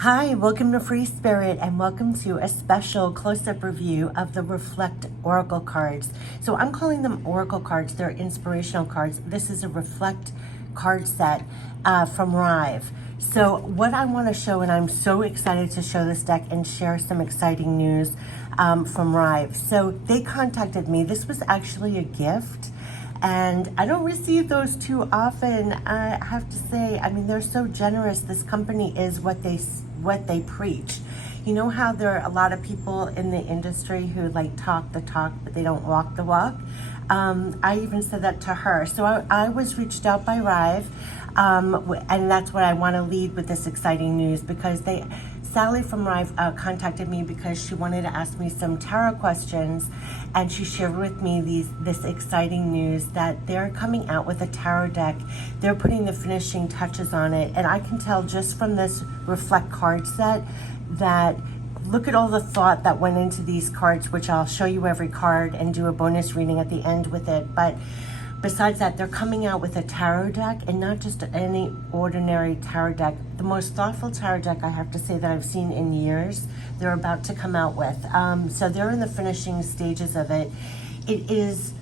Hi, welcome to Free Spirit and welcome to a special close-up review of the Reflect Oracle cards. So I'm calling them Oracle cards. They're inspirational cards. This is a Reflect card set from RYVE. So what I want to show, and I'm so excited to show this deck and share some exciting news from RYVE. So they contacted me. This was actually a gift. And I don't receive those too often, I have to say. I mean, they're so generous. This company is what they preach. You know how there are a lot of people in the industry who like talk the talk, but they don't walk the walk? I even said that to her. So I was reached out by RYVE, and that's what I want to lead with this exciting news, because Sally from RYVE contacted me because she wanted to ask me some tarot questions, and she shared with me this exciting news that they're coming out with a tarot deck. They're putting the finishing touches on it, and I can tell just from this Reflect card set that look at all the thought that went into these cards, which I'll show you every card and do a bonus reading at the end with it. But besides that, they're coming out with a tarot deck, and not just any ordinary tarot deck. The most thoughtful tarot deck, I have to say, that I've seen in years, they're about to come out with. So they're in the finishing stages of it. It is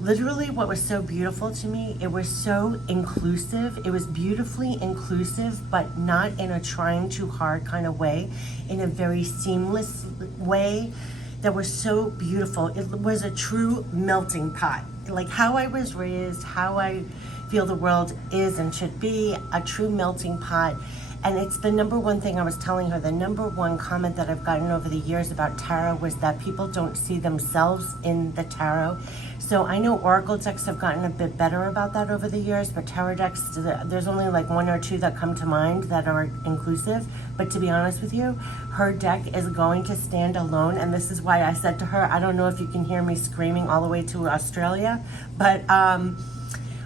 literally what was so beautiful to me. It was so inclusive. It was beautifully inclusive, but not in a trying too hard kind of way, in a very seamless way that was so beautiful. It was a true melting pot. Like how I was raised, how I feel the world is and should be, a true melting pot. And it's the number one thing I was telling her, the number one comment that I've gotten over the years about tarot was that people don't see themselves in the tarot. So I know Oracle decks have gotten a bit better about that over the years, but tarot decks, there's only like one or two that come to mind that are inclusive. But to be honest with you, her deck is going to stand alone. And this is why I said to her, I don't know if you can hear me screaming all the way to Australia, but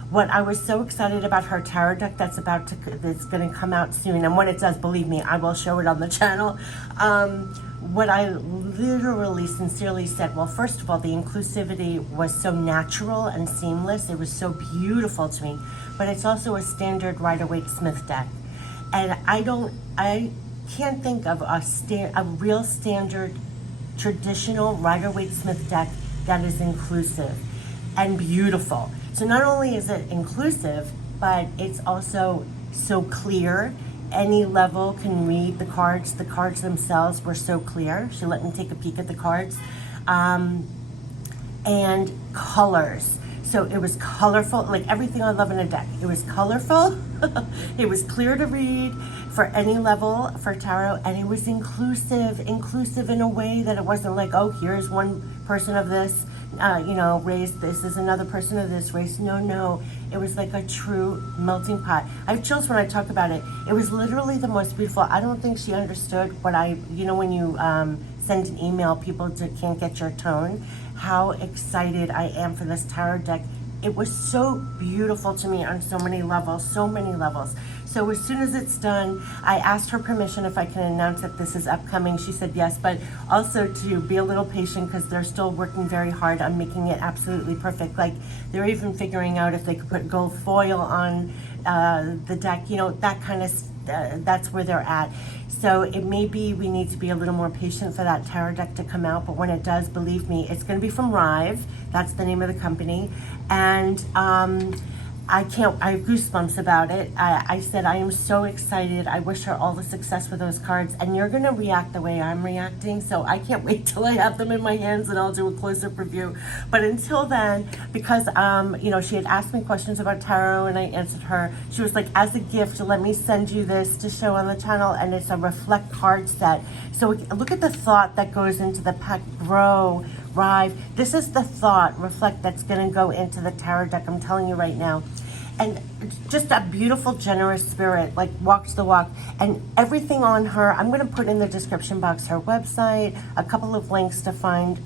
what I was so excited about her tarot deck that's going to come out soon, and when it does, believe me, I will show it on the channel. What I literally sincerely said, well, first of all, the inclusivity was so natural and seamless. It was so beautiful to me, but it's also a standard Rider-Waite-Smith deck. And I can't think of a real standard traditional Rider-Waite-Smith deck that is inclusive and beautiful. So not only is it inclusive, but it's also so clear. Any level can read the cards. The cards themselves were so clear. She let me take a peek at the cards. And colors. So it was colorful, like everything I love in a deck. It was colorful, it was clear to read for any level for tarot, and it was inclusive in a way that it wasn't like, oh, here's one person of this, race, this is another person of this race. No, it was like a true melting pot. I have chills when I talk about it. It was literally the most beautiful. I don't think she understood what when you send an email, people can't get your tone, how excited I am for this tarot deck. It was so beautiful to me on so many levels. So as soon as it's done, I asked her permission if I can announce that this is upcoming. She said yes, but also to be a little patient because they're still working very hard on making it absolutely perfect. Like they're even figuring out if they could put gold foil on the deck, that kind of that's where they're at. So it may be we need to be a little more patient for that tarot deck to come out, but when it does, believe me, it's going to be from RYVE. That's the name of the company. And I have goosebumps about it. I said I am so excited. I wish her all the success with those cards, and you're going to react the way I'm reacting, so I can't wait till I have them in my hands and I'll do a close-up review. But until then, because she had asked me questions about tarot and I answered her, she was like, as a gift, let me send you this to show on the channel, and it's a Reflect card set. So look at the thought that goes into the pack. Bro, RYVE, this is the thought, Reflect, that's going to go into the tarot deck. I'm telling you right now. And just a beautiful, generous spirit, like walks the walk. And everything on her, I'm going to put in the description box her website, a couple of links to find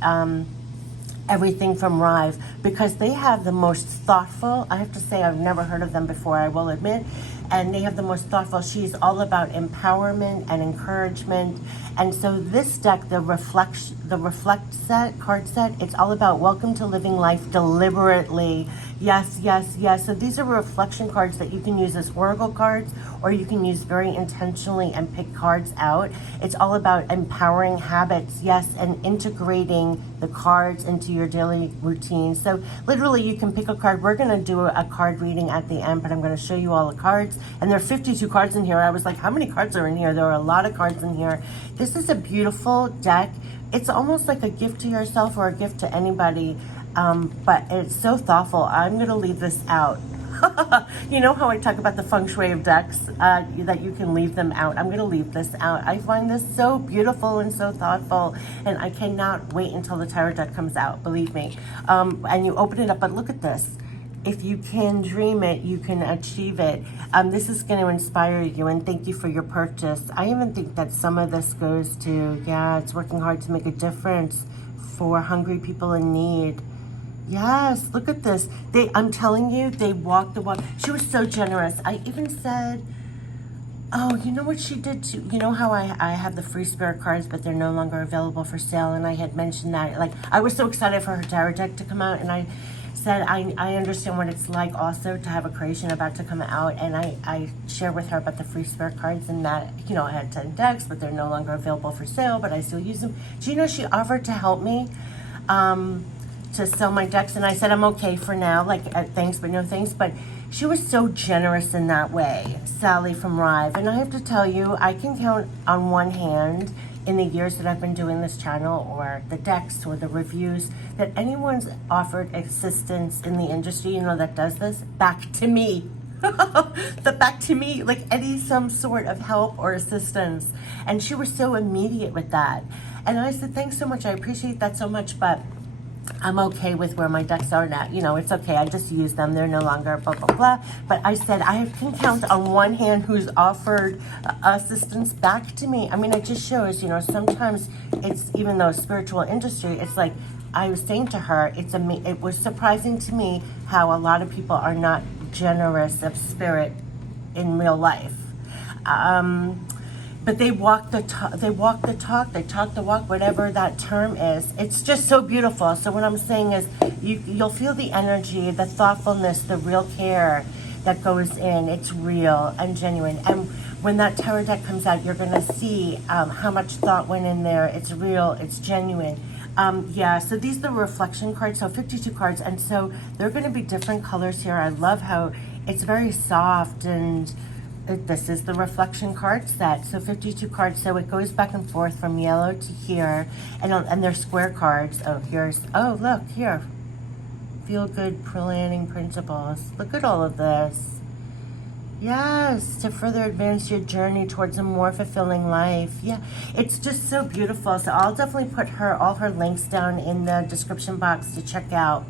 everything from RYVE, because they have the most thoughtful, I have to say, I've never heard of them before, I will admit, and they have the most thoughtful. She's all about empowerment and encouragement. And so this deck, the reflect set, card set, it's all about welcome to living life deliberately. Yes, yes, yes. So these are reflection cards that you can use as oracle cards, or you can use very intentionally and pick cards out. It's all about empowering habits, yes, and integrating the cards into your daily routine. So literally you can pick a card. We're going to do a card reading at the end, but I'm going to show you all the cards. And there are 52 cards in here. I was like, how many cards are in here? There are a lot of cards in here. This is a beautiful deck. It's almost like a gift to yourself or a gift to anybody. But it's so thoughtful. I'm going to leave this out. You know how I talk about the feng shui of decks, that you can leave them out. I'm going to leave this out. I find this so beautiful and so thoughtful, and I cannot wait until the tarot deck comes out, believe me. And you open it up, but look at this. If you can dream it, you can achieve it. This is going to inspire you, and thank you for your purchase. I even think that some of this goes to, yeah, it's working hard to make a difference for hungry people in need. Yes, look at this. I'm telling you, they walked the walk. She was so generous. I even said, oh, you know what she did too? You know how I have the free spirit cards, but they're no longer available for sale. And I had mentioned that. Like, I was so excited for her tarot deck to come out. And I said, I understand what it's like also to have a creation about to come out. And I shared with her about the free spirit cards and that, you know, I had 10 decks, but they're no longer available for sale, but I still use them. Do you know she offered to help me? To sell my decks, and I said I'm okay for now, like thanks but no thanks. But she was so generous in that way, Sally from RYVE. And I have to tell you, I can count on one hand in the years that I've been doing this channel, or the decks or the reviews, that anyone's offered assistance in the industry, you know, that does this back to me. Back to me, like any some sort of help or assistance. And she was so immediate with that. And I said, thanks so much, I appreciate that so much, but I'm okay with where my decks are now. You know, it's okay. I just use them. They're no longer blah, blah, blah. But I said, I can count on one hand who's offered assistance back to me. I mean, it just shows, you know, sometimes it's, even though spiritual industry, it's like, I was saying to her, it was surprising to me how a lot of people are not generous of spirit in real life. But they walk the talk, they talk the walk, whatever that term is. It's just so beautiful. So what I'm saying is you'll feel the energy, the thoughtfulness, the real care that goes in. It's real and genuine. And when that tarot deck comes out, you're going to see how much thought went in there. It's real. It's genuine. Yeah, so these are the reflection cards, so 52 cards. And so they're going to be different colors here. I love how it's very soft, and this is the reflection card set, so 52 cards, so it goes back and forth from yellow to here, and they're square cards. Oh, look, here, feel good planning principles. Look at all of this. Yes, to further advance your journey towards a more fulfilling life. Yeah, it's just so beautiful. So I'll definitely put all her links down in the description box to check out.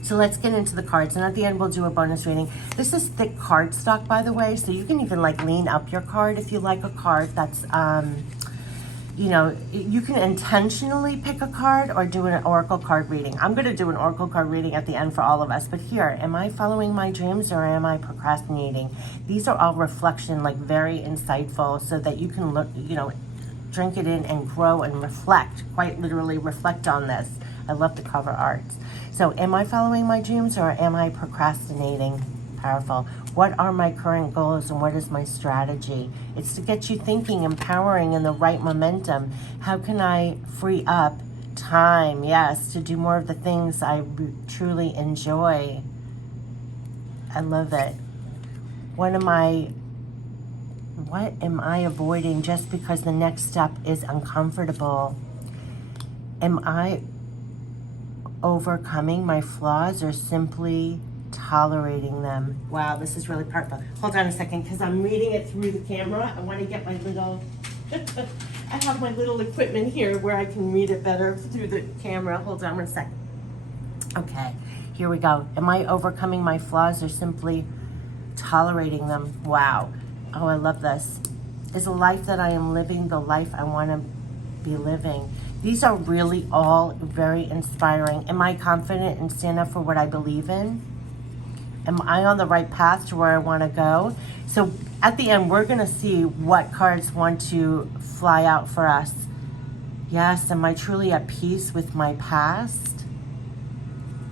So let's get into the cards, and at the end we'll do a bonus reading. This is thick cardstock, by the way, so you can even like lean up your card if you like a card that's, you know, you can intentionally pick a card or do an oracle card reading. I'm going to do an oracle card reading at the end for all of us, but here, am I following my dreams or am I procrastinating? These are all reflection, like very insightful, so that you can look, you know, drink it in and grow and reflect, quite literally reflect on this. I love the cover art. So am I following my dreams or am I procrastinating? Powerful. What are my current goals and what is my strategy? It's to get you thinking, empowering, in the right momentum. How can I free up time, yes, to do more of the things I truly enjoy? I love it. What am I avoiding just because the next step is uncomfortable? Am I overcoming my flaws or simply tolerating them? Wow, this is really powerful. Hold on a second, because I'm reading it through the camera. I want to get my little, I have my little equipment here where I can read it better through the camera. Hold on one second. Okay, here we go. Am I overcoming my flaws or simply tolerating them? Wow. Oh, I love this. Is the life that I am living the life I want to be living? These are really all very inspiring. Am I confident and stand up for what I believe in? Am I on the right path to where I want to go? So at the end, we're going to see what cards want to fly out for us. Yes, am I truly at peace with my past?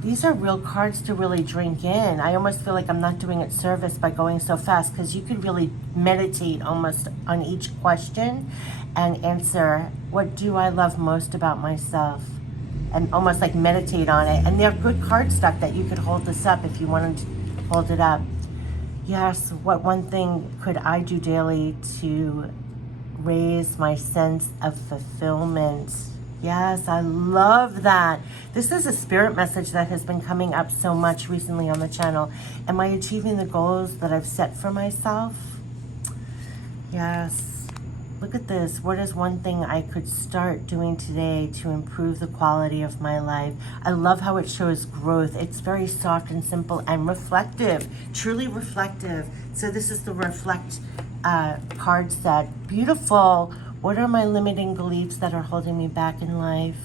These are real cards to really drink in. I almost feel like I'm not doing it service by going so fast, because you could really meditate almost on each question and answer, what do I love most about myself? And almost like meditate on it. And they're good card stock that you could hold this up if you wanted to hold it up. Yes, what one thing could I do daily to raise my sense of fulfillment? Yes, I love that. This is a spirit message that has been coming up so much recently on the channel. Am I achieving the goals that I've set for myself? Yes. Look at this. What is one thing I could start doing today to improve the quality of my life? I love how it shows growth. It's very soft and simple and reflective, truly reflective. So this is the reflect card set. Beautiful. What are my limiting beliefs that are holding me back in life?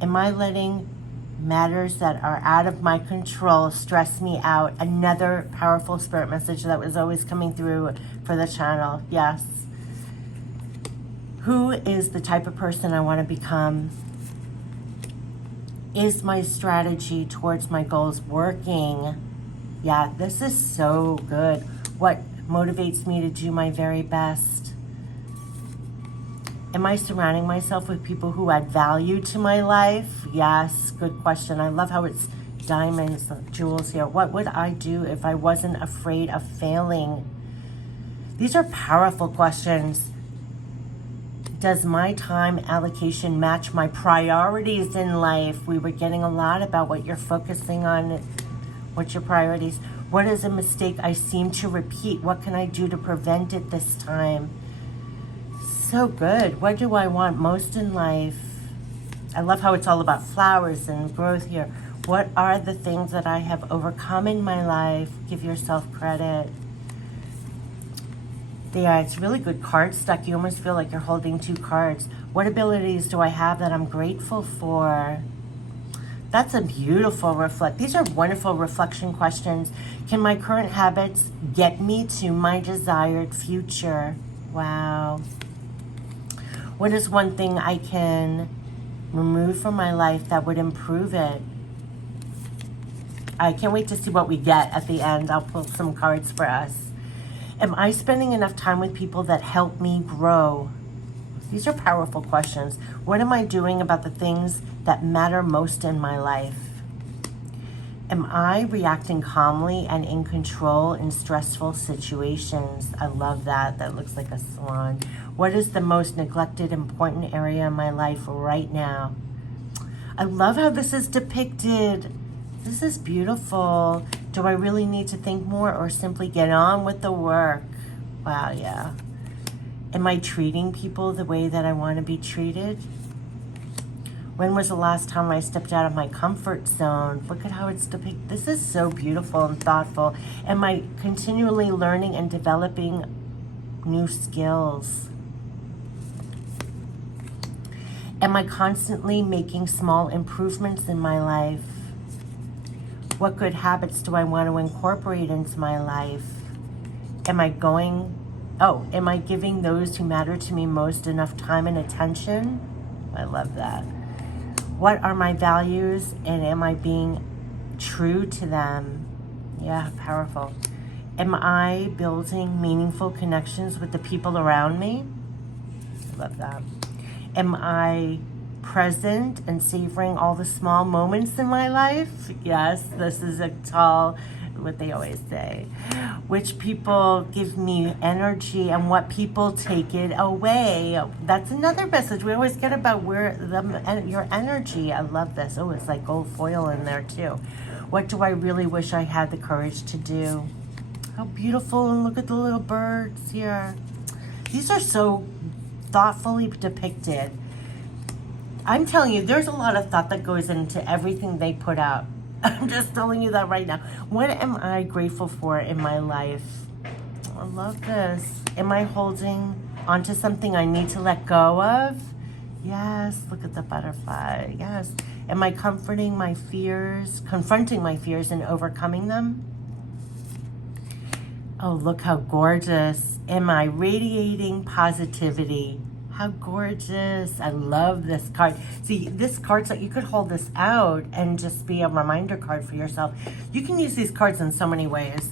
Am I letting matters that are out of my control stress me out? Another powerful spirit message that was always coming through for the channel. Yes. Who is the type of person I want to become? Is my strategy towards my goals working? Yeah, this is so good. What motivates me to do my very best? Am I surrounding myself with people who add value to my life? Yes, good question. I love how it's diamonds, jewels here. What would I do if I wasn't afraid of failing? These are powerful questions. Does my time allocation match my priorities in life? We were getting a lot about what you're focusing on, what's your priorities. What is a mistake I seem to repeat? What can I do to prevent it this time? So good. What do I want most in life? I love how it's all about flowers and growth here. What are the things that I have overcome in my life? Give yourself credit. Yeah, it's really good card stock. You almost feel like you're holding two cards. What abilities do I have that I'm grateful for? That's a beautiful reflect. These are wonderful reflection questions. Can my current habits get me to my desired future? Wow. What is one thing I can remove from my life that would improve it? I can't wait to see what we get at the end. I'll pull some cards for us. Am I spending enough time with people that help me grow? These are powerful questions. What am I doing about the things that matter most in my life? Am I reacting calmly and in control in stressful situations? I love that. That looks like a swan. What is the most neglected, important area in my life right now? I love how this is depicted. This is beautiful. Do I really need to think more or simply get on with the work? Wow, yeah. Am I treating people the way that I want to be treated? When was the last time I stepped out of my comfort zone? Look at how it's depicted. This is so beautiful and thoughtful. Am I continually learning and developing new skills? Am I constantly making small improvements in my life? What good habits do I want to incorporate into my life? Am I giving those who matter to me most enough time and attention? I love that. What are my values, and am I being true to them? Yeah, powerful. Am I building meaningful connections with the people around me? I love that. Am I present and savoring all the small moments in my life? Yes, this is a tall, what they always say. Which people give me energy and what people take it away? That's another message we always get about your energy. I love this. Oh, it's like gold foil in there too. What do I really wish I had the courage to do? How beautiful, and look at the little birds here. These are so thoughtfully depicted. I'm telling you, there's a lot of thought that goes into everything they put out. I'm just telling you that right now. What am I grateful for in my life? I love this. Am I holding onto something I need to let go of? Yes, look at the butterfly. Yes. Am I comforting my fears, confronting my fears and overcoming them? Oh, look how gorgeous. Am I radiating positivity? How gorgeous. I love this card. See, this card, so you could hold this out and just be a reminder card for yourself. You can use these cards in so many ways.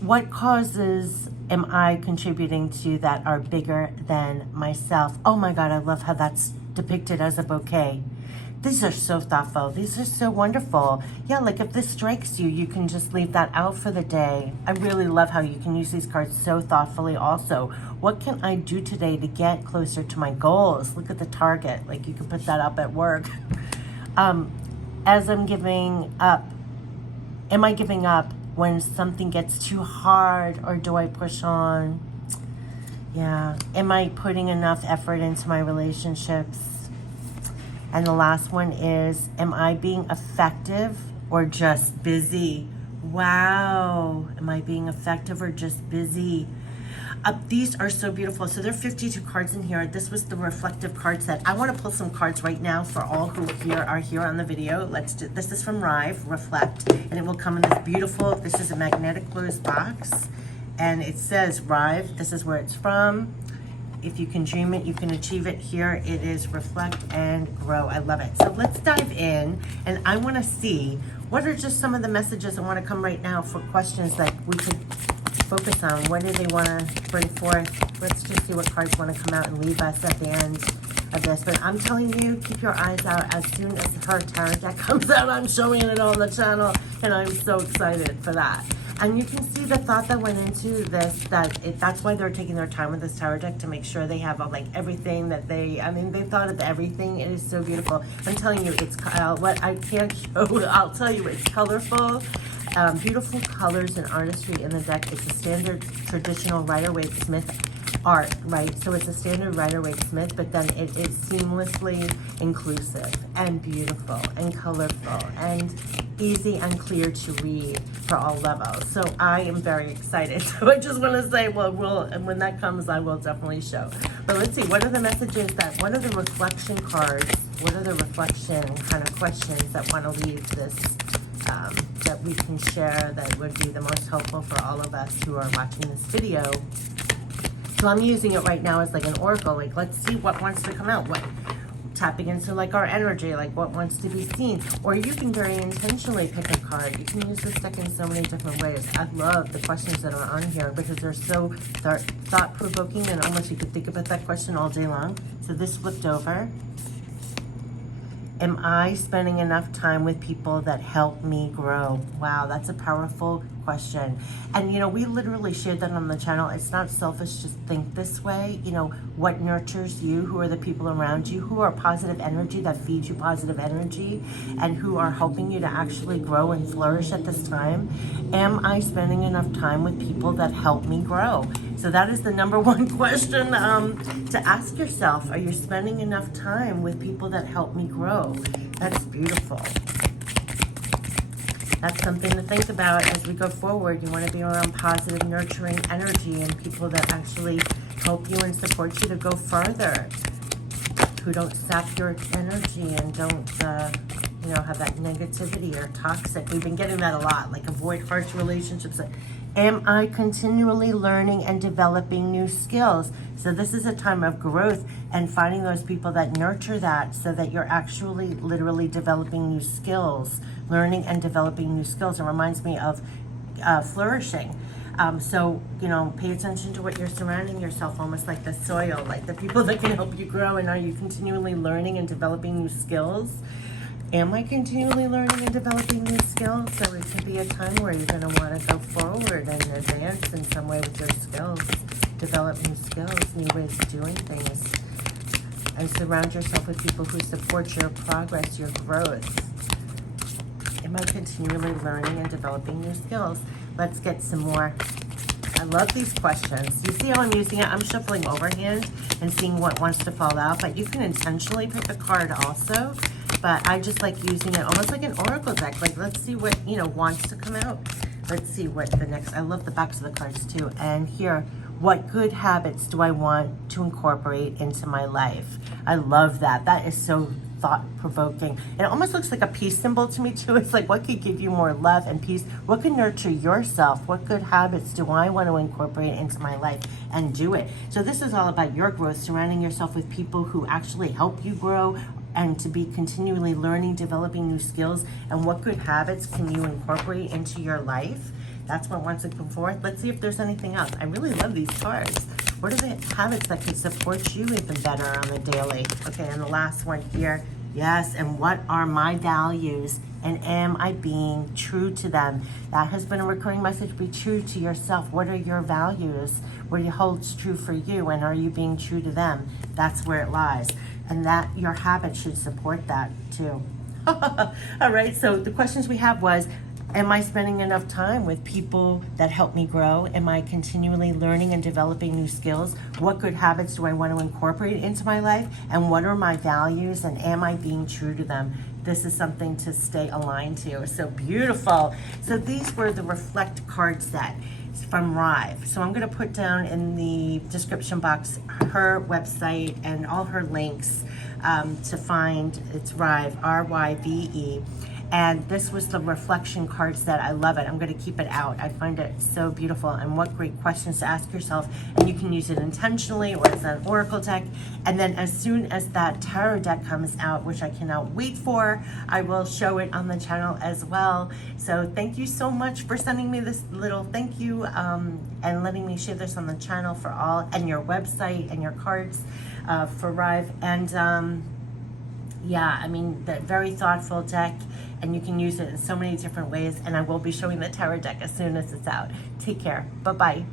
What causes am I contributing to that are bigger than myself? Oh my God, I love how that's depicted as a bouquet. These are so thoughtful. These are so wonderful. Yeah, like if this strikes you, you can just leave that out for the day. I really love how you can use these cards so thoughtfully also. What can I do today to get closer to my goals? Look at the target. Like you can put that up at work. As I'm giving up, am I giving up when something gets too hard, or do I push on? Yeah. Am I putting enough effort into my relationships? And the last one is, am I being effective or just busy? Wow. Am I being effective or just busy? These are so beautiful. So there are 52 cards in here. This was the reflective card set. I want to pull some cards right now for all who are here on the video. Let's do this. Is from RYVE, Reflect, and it will come in this beautiful, this is a magnetic closed box, and it says RYVE. This is where it's from. If you can dream it, you can achieve it. Here it is, Reflect and Grow. I love it. So let's dive in, and I want to see what are just some of the messages that want to come right now for questions that we could focus on. What do they want to bring forth? Let's just see what cards want to come out and leave us at the end of this. But I'm telling you, keep your eyes out. As soon as her tarot deck comes out, I'm showing it on the channel, and I'm so excited for that. And you can see the thought that went into this, that's why they're taking their time with this tarot deck, to make sure they have like everything that they thought of everything. It is so beautiful. I'm telling you, it's what I can't show. I'll tell you, it's colorful. Beautiful colors and artistry in the deck. It's a standard traditional Rider-Waite Smith art, right? So it's a standard Rider-Waite Smith, but then it is seamlessly inclusive and beautiful and colorful and easy and clear to read for all levels. So I am very excited. So I just want to say, well, and when that comes, I will definitely show. But let's see, what are the messages what are the reflection cards? What are the reflection kind of questions that want to leave this, that we can share, that would be the most helpful for all of us who are watching this video? So I'm using it right now as like an oracle. Like, let's see what wants to come out. What, tapping into like our energy, like what wants to be seen. Or you can very intentionally pick a card. You can use this deck in so many different ways. I love the questions that are on here because they're so thought-provoking, and almost you could think about that question all day long. So this flipped over. Am I spending enough time with people that help me grow? Wow, that's a powerful question. And, you know, we literally shared that on the channel. It's not selfish to think this way. You know, what nurtures you, who are the people around you, who are positive energy that feeds you positive energy, and who are helping you to actually grow and flourish at this time. Am I spending enough time with people that help me grow? So that is the number one question to ask yourself. Are you spending enough time with people that help me grow? That's beautiful. That's something to think about as we go forward. You want to be around positive, nurturing energy and people that actually help you and support you to go further, who don't sap your energy and don't, have that negativity or toxic. We've been getting that a lot, like avoid harsh relationships. Am I continually learning and developing new skills? So this is a time of growth and finding those people that nurture that, so that you're actually literally developing new skills, learning and developing new skills. It reminds me of flourishing. So, pay attention to what you're surrounding yourself, almost like the soil, like the people that can help you grow. And are you continually learning and developing new skills? Am I continually learning and developing new skills? So it could be a time where you're going to want to go forward and advance in some way with your skills, develop new skills, new ways of doing things, and surround yourself with people who support your progress, your growth. Am I continually learning and developing new skills? Let's get some more. I love these questions. You see how I'm using it? I'm shuffling overhand and seeing what wants to fall out, but you can intentionally pick a card also. But I just like using it almost like an oracle deck. Like, let's see what, wants to come out. Let's see what the next, I love the backs of the cards too. And here, what good habits do I want to incorporate into my life? I love that. That is so thought-provoking. It almost looks like a peace symbol to me too. It's like, what could give you more love and peace? What could nurture yourself? What good habits do I want to incorporate into my life and do it? So this is all about your growth, surrounding yourself with people who actually help you grow, and to be continually learning, developing new skills, and what good habits can you incorporate into your life. That's what wants to come forth. Let's see if there's anything else. I really love these cards. What are the habits that can support you even better on the daily? Okay, and the last one here. Yes, and what are my values? And am I being true to them? That has been a recurring message. Be true to yourself. What are your values? What holds true for you? And are you being true to them? That's where it lies. And that your habits should support that too. All right, so the questions we have was, am I spending enough time with people that help me grow? Am I continually learning and developing new skills? What good habits do I want to incorporate into my life? And what are my values? And am I being true to them? This is something to stay aligned to. So beautiful. So these were the Reflect card set from RYVE. So I'm going to put down in the description box her website and all her links to find. It's RYVE, RYVE. And this was the reflection card set. I love it. I'm going to keep it out. I find it so beautiful, and what great questions to ask yourself. And you can use it intentionally or as an oracle deck. And then as soon as that tarot deck comes out, which I cannot wait for, I will show it on the channel as well. So thank you so much for sending me this little thank you and letting me share this on the channel for all, and your website and your cards for RYVE. And yeah, I mean, the very thoughtful deck, and you can use it in so many different ways. And I will be showing the tarot deck as soon as it's out. Take care. Bye-bye.